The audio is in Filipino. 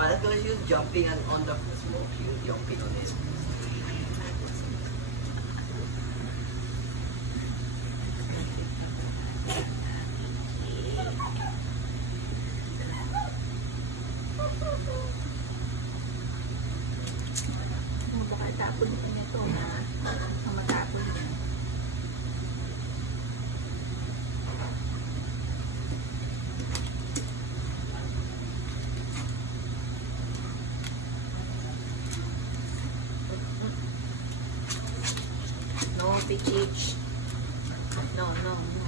while ago, she was jumping on the smoke. She was jumping on it. Baka tapon niya ito na matapon niya. No, Pichich. No, no.